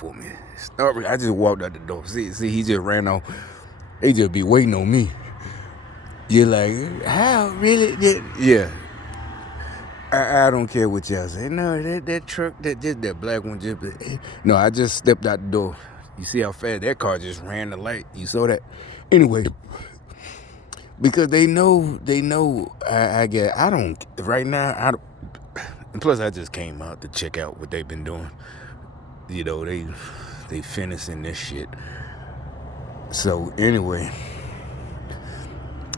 for me. I just walked out the door. See, he just ran off. They just be waiting on me. You're like, how? Really? Yeah. I don't care what y'all say. No, that truck, that black one just... No, I just stepped out the door. You see how fast that car just ran the light? You saw that? Anyway, because they know I don't... Right now, I don't... And plus, I just came out to check out what they've been doing. You know, they finishing this shit. So, anyway...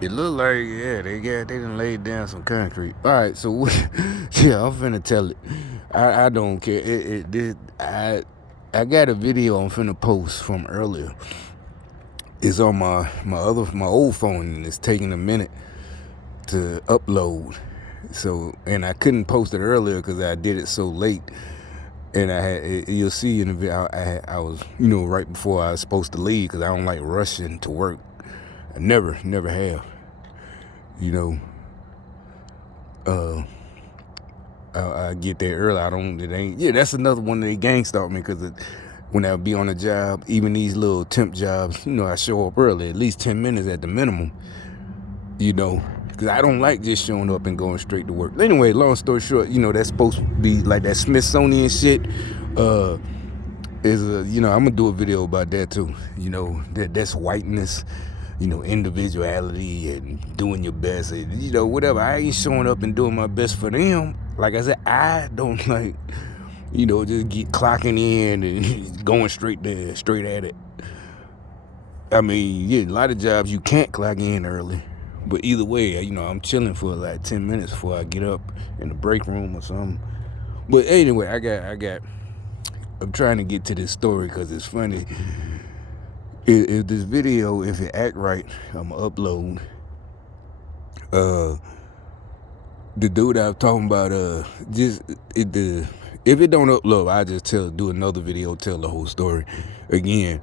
It looked like, yeah, they done laid down some concrete. All right, so yeah, I'm finna tell it. I don't care. I got a video I'm finna post from earlier. It's on my old phone, and it's taking a minute to upload. So, and I couldn't post it earlier because I did it so late. And you'll see in the video, I was, right before I was supposed to leave because I don't like rushing to work. I never have, I get there early. That's another one they gang stalk me because when I be on a job, even these little temp jobs, I show up early, at least 10 minutes at the minimum, because I don't like just showing up and going straight to work. Anyway, long story short, that's supposed to be like that Smithsonian shit. I'm gonna do a video about that too. That's whiteness. Individuality and doing your best, and, whatever. I ain't showing up and doing my best for them. Like I said, I don't like, just get clocking in and going straight at it. I mean, a lot of jobs you can't clock in early, but either way, I'm chilling for like 10 minutes before I get up in the break room or something. But anyway, I'm trying to get to this story because it's funny. If this video, if it act right, I'm gonna upload. The dude I was talking about, if it don't upload, I just do another video, tell the whole story again.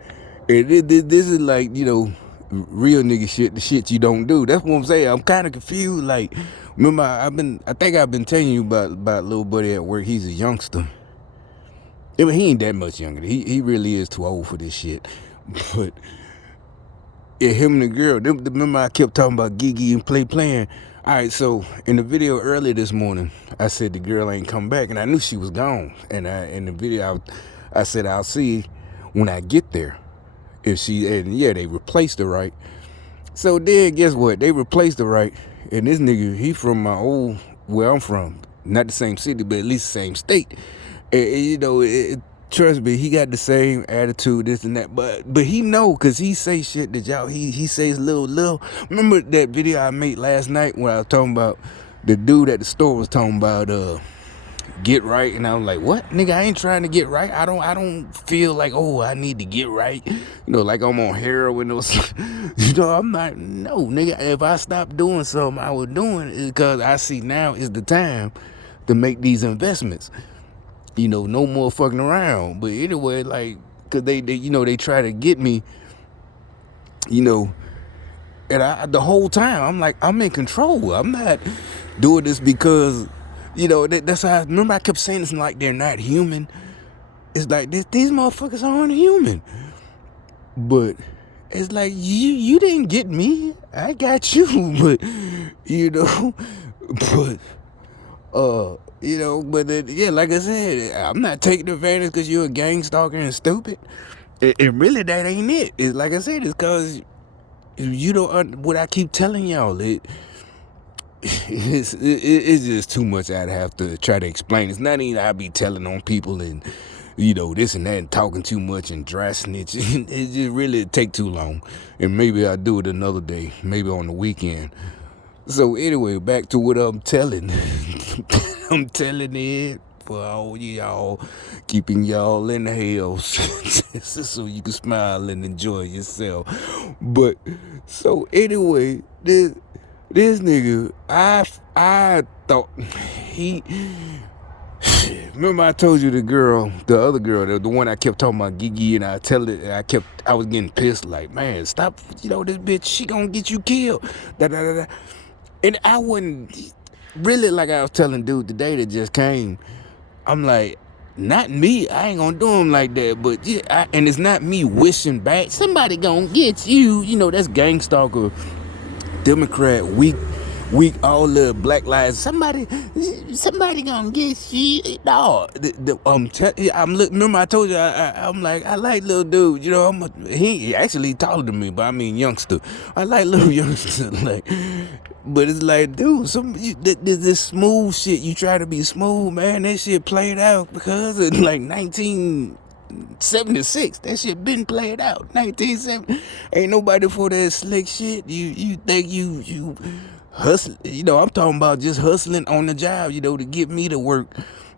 This is like, real nigga shit, the shit you don't do. That's what I'm saying. I'm kind of confused. Like, remember, I think I've been telling you about little buddy at work. He's a youngster. I mean, he ain't that much younger. He really is too old for this shit. But yeah, him and the girl, remember I kept talking about Gigi and playing. All right, so in the video earlier this morning, I said the girl ain't come back, and I knew she was gone. And in the video, I said I'll see when I get there if they replaced her, right? So then guess what? They replaced her, right? And this nigga, he from where I'm from, not the same city, but at least the same state. And trust me, he got the same attitude, this and that, but he know, because he say shit that y'all, he says little. Remember that video I made last night when I was talking about the dude at the store was talking about get right, and I was like, what? Nigga, I ain't trying to get right. I don't feel like, I need to get right, like I'm on heroin or something. I'm not. No, nigga, if I stop doing something I was doing, is because I see now is the time to make these investments. No more fucking around. But anyway, like, cause they they try to get me, and the whole time I'm like, I'm in control. I'm not doing this because, that's how remember I kept saying it's like they're not human. It's like these motherfuckers aren't human. But it's like you didn't get me. I got you, but like I said, I'm not taking advantage because you're a gang stalker and stupid. It really, that ain't it. It's like I said, it's because you don't, what I keep telling y'all, it's just too much I'd have to try to explain. It's not even I be telling on people and, this and that and talking too much and dry snitch. It just really take too long. And maybe I'll do it another day, maybe on the weekend. So anyway, back to what I'm telling. I'm telling it for all y'all, keeping y'all in the house so you can smile and enjoy yourself. But so anyway, this nigga, I thought he. Remember I told you the other girl, the one I kept talking about, Gigi, and I was getting pissed, like, man, stop, this bitch, she gonna get you killed. And I wouldn't really, like I was telling dude today that just came, I'm like, not me. I ain't gonna do him like that. But yeah, and it's not me wishing back. Somebody gonna get you. You know, that's gang stalker, Democrat, weak, all the black lives. Somebody gonna get you. No, remember I told you I'm like I like little dude. You know, he actually taller than me, but I mean youngster. I like little youngster. Like, but it's like, dude, this smooth shit. You try to be smooth, man. That shit played out because of like 1976. That shit been played out. 1970. Ain't nobody for that slick shit. You think you hustle? You know, I'm talking about just hustling on the job. You know, to get me to work,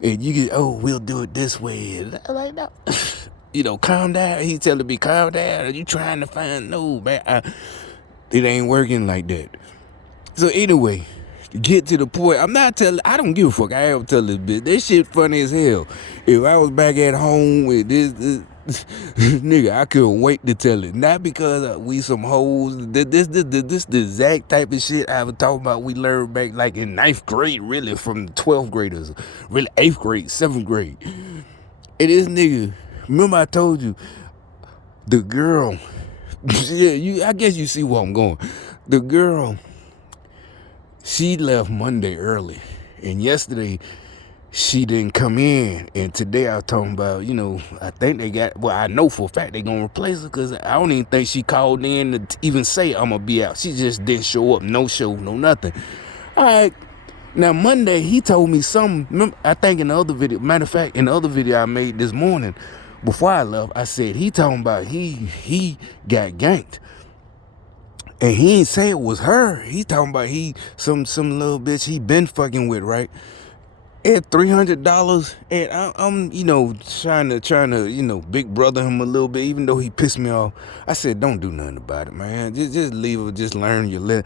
and you get, oh, we'll do it this way. And I'm like, no. You know, calm down. He telling me, calm down. Are you trying to find? No, man. It ain't working like that. So anyway, to get to the point, I don't give a fuck. I am telling this bitch. This shit funny as hell. If I was back at home with this nigga, I couldn't wait to tell it. Not because we some hoes. This the exact type of shit I was talking about. We learned back like in 9th grade, really, from 12th graders. Really, 8th grade, 7th grade. And this nigga, remember I told you, the girl, yeah, I guess you see where I'm going. The girl, she left Monday early, and yesterday she didn't come in. And today I was talking about, you know, I think they got, well, I know for a fact they gonna replace her because I don't even think she called in to even say I'm gonna be out. She just didn't show up, no show, no nothing. All right, now Monday he told me something. I think in the other video, matter of fact, in the other video I made this morning before I left, I said he talking about he got ganked. And he ain't say it was her. He talking about some little bitch he been fucking with, right? At $300, and I'm you know trying to you know big brother him a little bit, even though he pissed me off. I said, don't do nothing about it, man. Just leave it. Just learn your you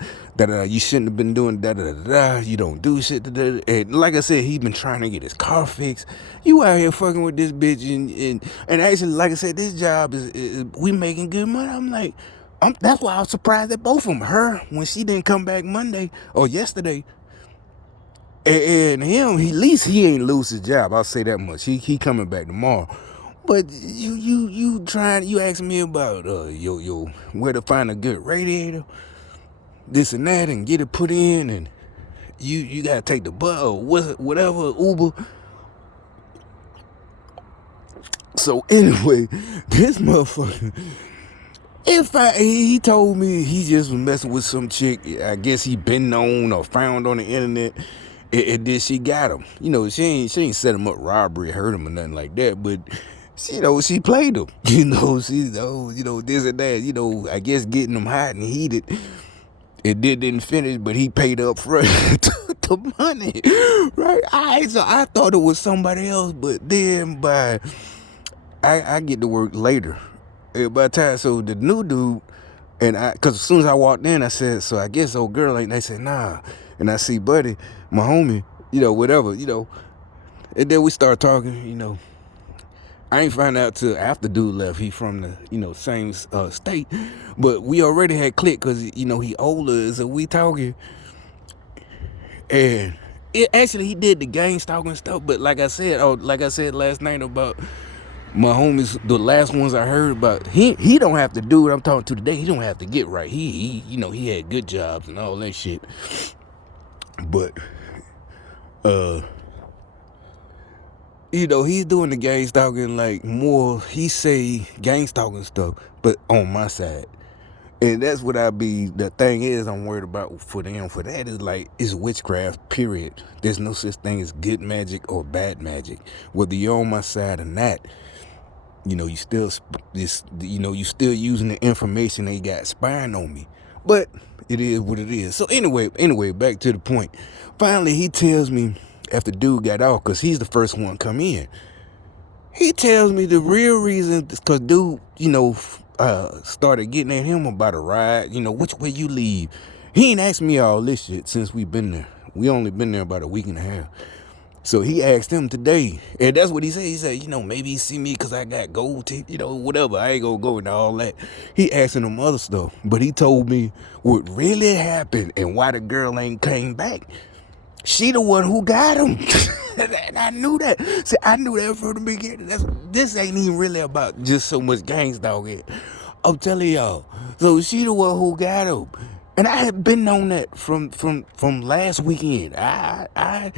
shouldn't have been doing You don't do shit. And like I said, he been trying to get his car fixed. You out here fucking with this bitch, and actually, like I said, this job is we making good money. I'm like. That's why I was surprised at both of them. Her, when she didn't come back Monday or yesterday, and him, at least he ain't lose his job. I'll say that much. He coming back tomorrow. But you asking me about where to find a good radiator, this and that, and get it put in, and you gotta take the bus or whatever, Uber. So anyway, this motherfucker. He told me he just was messing with some chick, I guess he been known or found on the internet, and then she got him. You know, she ain't set him up robbery, hurt him or nothing like that, but she played him. You know, this and that, I guess getting him hot and heated. It didn't finish, but he paid up front the money. Right? So I thought it was somebody else, but then I get to work later. By the time, so the new dude, because as soon as I walked in, I said, so I guess old girl ain't. They said, nah. And I see Buddy, my homie, whatever, and then we start talking, I ain't find out till after dude left. He from the, same state, but we already had clicked because, he older, so we talking. And he did the gang stalking stuff, but like I said last night about my homies, the last ones I heard about, he don't have to do what I'm talking to today. He don't have to get right. He had good jobs and all that shit. But he's doing the gang stalking like more. He say gang stalking stuff, but on my side. And that's what the thing is I'm worried about for them. For that is like, it's witchcraft, period. There's no such thing as good magic or bad magic. Whether you're on my side or not, you still using the information they got spying on me. But it is what it is. So anyway, back to the point. Finally, he tells me after dude got off, because he's the first one come in. He tells me the real reason is because dude, started getting at him about a ride. Which way you leave? He ain't asked me all this shit since we've been there. We only been there about a week and a half. So he asked him today, and that's what he said. He said, maybe he see me because I got gold teeth, whatever. I ain't gonna go into all that. He asking him other stuff, but he told me what really happened and why the girl ain't came back. She the one who got him. And I knew that. See, I knew that from the beginning. This ain't even really about just so much gang stalking. I'm telling y'all. So she the one who got him. And I had been on that from last weekend. I'm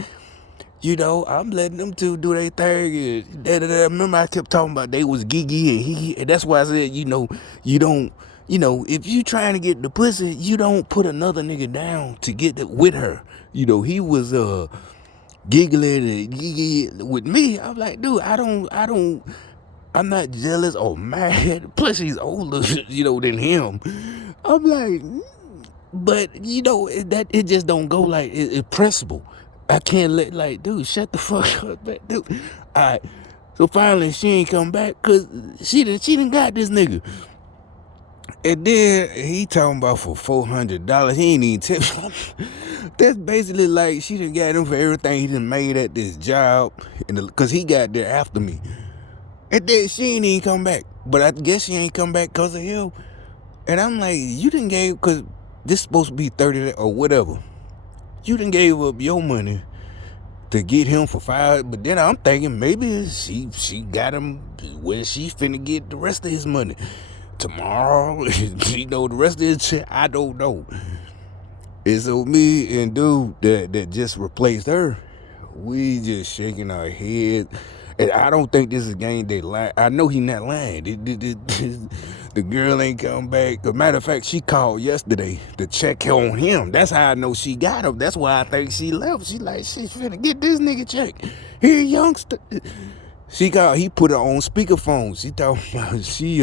letting them two do their thing. And remember I kept talking about they was Gigi and he, and that's why I said, you don't, if you trying to get the pussy, you don't put another nigga down to get with her. He was giggling and gigi with me. I'm like, dude, I'm not jealous or mad. Plus she's older, than him. I'm like, but that it just don't go like it's principle. I can't let dude, shut the fuck up, man, dude. All right. So finally she ain't come back because she done got this nigga. And then he talking about for $400. He ain't even tip. That's basically like she done got him for everything he done made at this job, cause he got there after me. And then she ain't even come back. But I guess she ain't come back cause of him. And I'm like, you done gave, cause this supposed to be 30 or whatever. You done gave up your money to get him for $5. But then I'm thinking maybe she got him where she finna get the rest of his money tomorrow. The rest of his shit, I don't know. And so me and dude that just replaced her, we just shaking our head. And I don't think this is game day lying. I know he not lying. The girl ain't come back. As a matter of fact, she called yesterday to check on him. That's how I know she got him. That's why I think she left. She like, she's finna get this nigga checked. Here, youngster. She called. He put her on speakerphone. She talking about she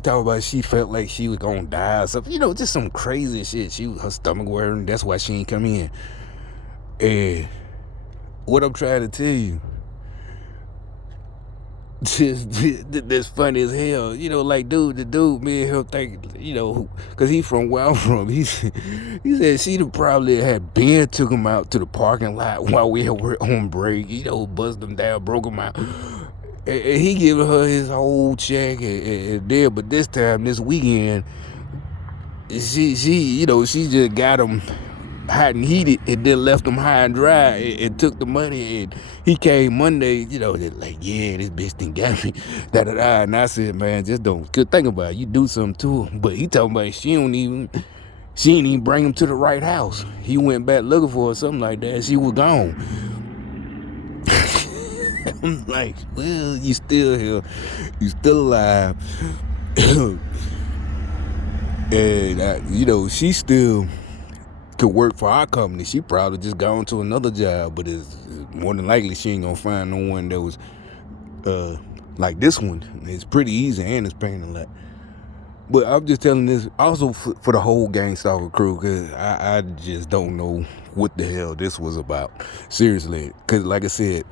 talked about she felt like she was gonna die or something. Just some crazy shit. Her stomach working. That's why she ain't come in. And what I'm trying to tell you, just that's funny as hell. The dude, me and him think, cause he from where I'm from. He said she'd probably had Ben took him out to the parking lot while we were on break. Buzzed him down, broke him out. And he giving her his whole check and there, but this time, this weekend, she just got him hot and heated and then left him high and dry and took the money. And he came Monday, like, yeah, this bitch done got me, da-da-da. And I said, man, just don't, good thing about it, you do something to her. But he talking about she ain't even bring him to the right house. He went back looking for her, something like that. She was gone. I'm like, well, you still here, you still alive. And she still could work for our company. She probably just gone to another job, but it's more than likely she ain't gonna find no one that was like this one. It's pretty easy and it's paying a lot. But I'm just telling this also for the whole gang stalker crew, because I just don't know what the hell this was about. Seriously, because like I said,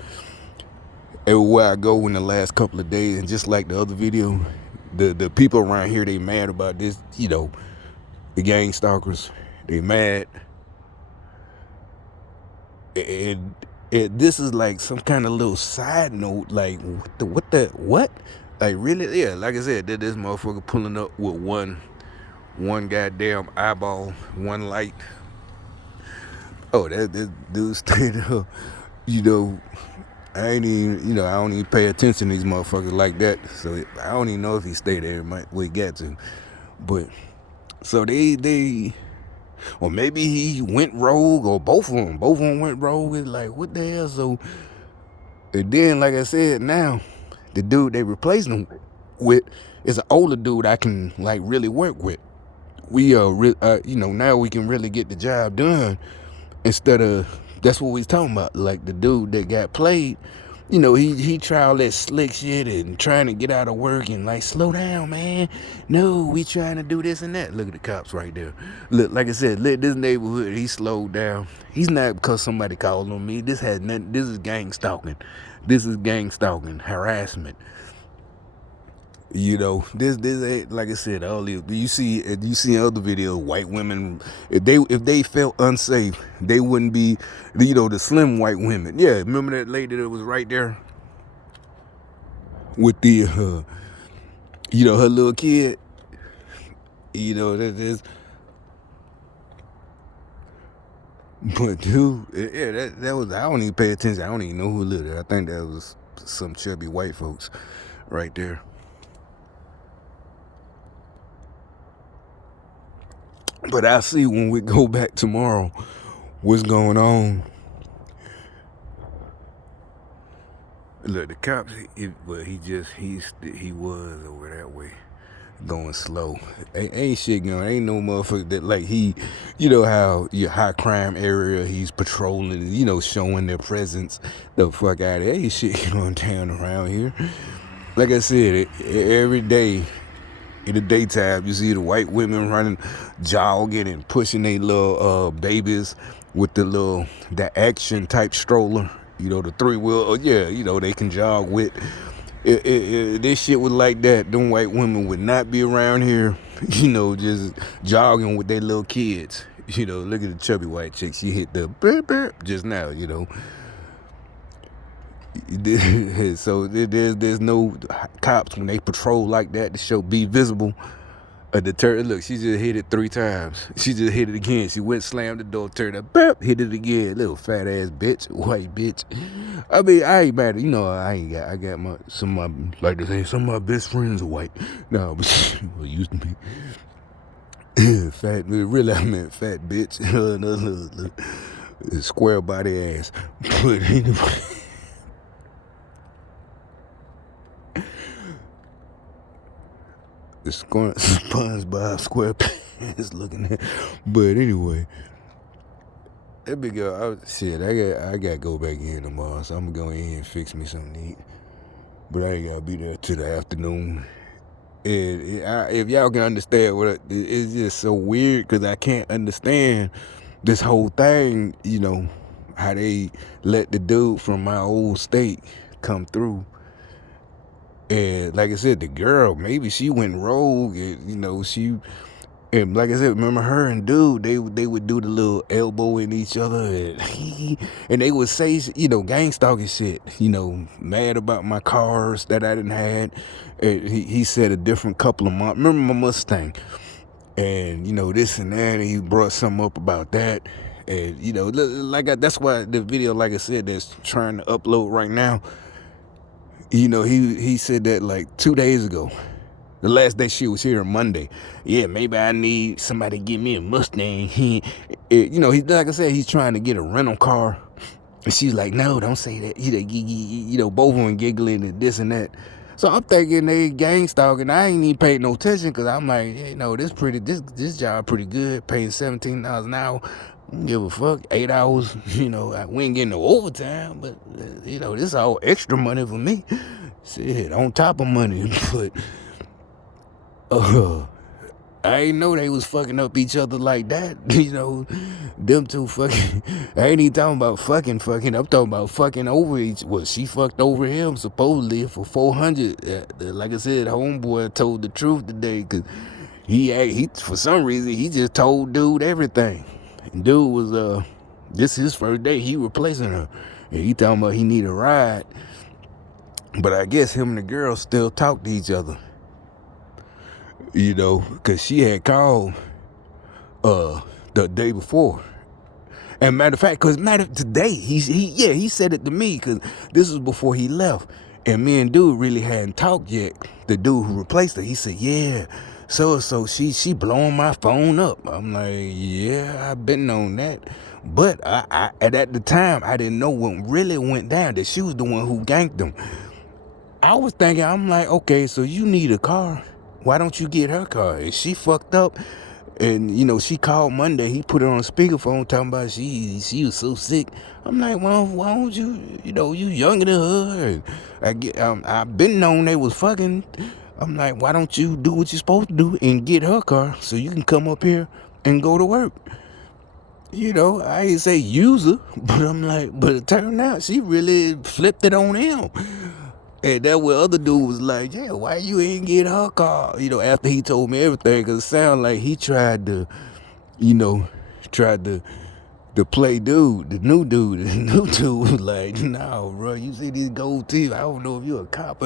everywhere I go in the last couple of days, and just like the other video, the people around here, they mad about this, the gang stalkers, they mad. And this is like some kind of little side note, like what? Like really? Yeah, like I said, this motherfucker pulling up with one goddamn eyeball, one light. Oh, that dude stayed up, I ain't even, I don't even pay attention to these motherfuckers like that. So I don't even know if he stayed there, where he got to. But so they or maybe he went rogue, or both of them went rogue. It's like, what the hell? So and then, like I said, now the dude they replaced him with is an older dude I can like really work with. We now we can really get the job done instead of, that's what we was talking about. Like the dude that got played, he tried all that slick shit and trying to get out of work and like, slow down, man. No, we trying to do this and that. Look at the cops right there. Look, like I said, this neighborhood, he slowed down. He's not because somebody called on me. This has nothing. This is gang stalking. This is gang stalking, harassment. This ain't, like I said earlier. You see in other videos, white women, if they felt unsafe, they wouldn't be, the slim white women. Yeah, remember that lady that was right there with the, her little kid. That is. But dude, yeah, that was, I don't even pay attention. I don't even know who lived there. I think that was some chubby white folks right there. But I'll see when we go back tomorrow what's going on. Look, the cops, but he was over that way, going slow. Ain't shit going. Ain't no motherfucker that like he, you know how your high crime area he's patrolling, you know, showing their presence. The fuck out of there. Ain't shit going down around here. Like I said, every day in the daytime, you see the white women running, jogging and pushing their little babies with the action type stroller. You know, the 3-wheel. Yeah, you know, they can jog with. This shit was like that. Them white women would not be around here, you know, just jogging with their little kids. You know, look at the chubby white chick. She hit the burp burp just now, you know. So there's no cops when they patrol like that to show be visible. A deter. Look, she just hit it 3 times. She just hit it again. She went, slammed the door, turned up, burp, hit it again. Little fat ass bitch, white bitch. I mean, I ain't mad. You know, I got some of my, like to say, some of my best friends are white. No, but well, used to be fat. Really, I meant fat bitch. Square body ass. But anyway. The SpongeBob SquarePants looking at, but anyway, that big girl. I gotta go back in tomorrow, so I'm gonna go in and fix me something to eat. But I ain't gotta be there till the afternoon. And if y'all can understand it's just so weird because I can't understand this whole thing. You know how they let the dude from my old state come through. And like I said, the girl, maybe she went rogue, and you know, and like I said, remember her and dude, they would do the little elbow in each other, and they would say, you know, gang stalking shit, you know, mad about my cars that I didn't had. And he said a different couple of months. Remember my Mustang, and you know this and that, and he brought something up about that, and you know, that's why the video, like I said, that's trying to upload right now. You know, he said that like 2 days ago. The last day she was here on Monday. Yeah, maybe I need somebody to give me a Mustang. You know, like I said, he's trying to get a rental car. And she's like, no, don't say that. You know, both of them giggling and this and that. So I'm thinking they gang stalking. I ain't even paid no attention because I'm like, you know, this job pretty good, paying $17 an hour. I don't give a fuck. 8 hours, you know, we ain't getting no overtime, but you know, this is all extra money for me. Shit, on top of money, but I ain't know they was fucking up each other like that. You know, them two fucking. I ain't even talking about fucking. I'm talking about fucking over each. Well, she fucked over him supposedly for 400. Like I said, homeboy told the truth today because he for some reason he just told dude everything. And dude was this his first day. He replacing her, and he talking about he need a ride. But I guess him and the girl still talk to each other. You know, because she had called the day before. And matter of fact, today, he said it to me because this was before he left. And me and dude really hadn't talked yet. The dude who replaced her, he said, yeah, so she blowing my phone up. I'm like, yeah, I've been on that. But at the time, I didn't know what really went down, that she was the one who ganked him. I was thinking, I'm like, okay, so you need a car. Why don't you get her car? And she fucked up. And, you know, she called Monday. He put her on speakerphone talking about she was so sick. I'm like, well, why don't you, you know, you younger than her. And I've been known they was fucking. I'm like, why don't you do what you're supposed to do and get her car so you can come up here and go to work? You know, I ain't say use her, but I'm like, but it turned out she really flipped it on him. And that what other dude was like, yeah, why you ain't get her car? You know, after he told me everything, because it sounded like he tried to, you know, play dude, the new dude. The new dude was like, nah, bro, you see these gold teeth? I don't know if you a cop.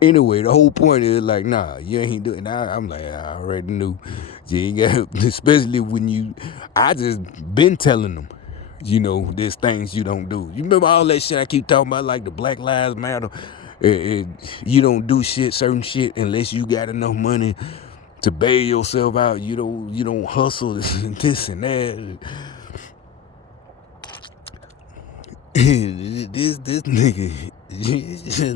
Anyway, the whole point is like, nah, you ain't doing. I'm like, I already knew. You ain't got, especially when I just been telling them. You know, there's things you don't do. You remember all that shit I keep talking about, like the Black Lives Matter? You don't do certain shit unless you got enough money to bail yourself out. You don't hustle this and that. this nigga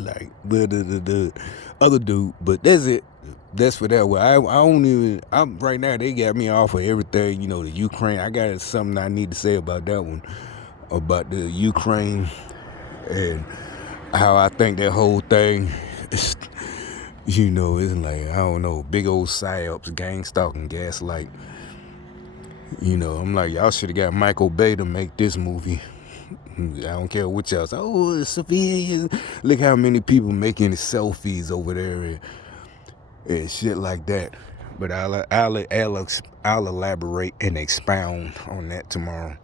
like the other dude, but that's it. That's for that way. I don't even. I'm right now. They got me off of everything. You know, the Ukraine. I got something I need to say about that one, about the Ukraine and how I think that whole thing. You know, it's like, I don't know, big old psyops, gang stalking, gaslight. You know, I'm like, y'all should have got Michael Bay to make this movie. I don't care what y'all say. Oh, civilians. Look how many people making selfies over there and shit like that. But I'll elaborate and expound on that tomorrow.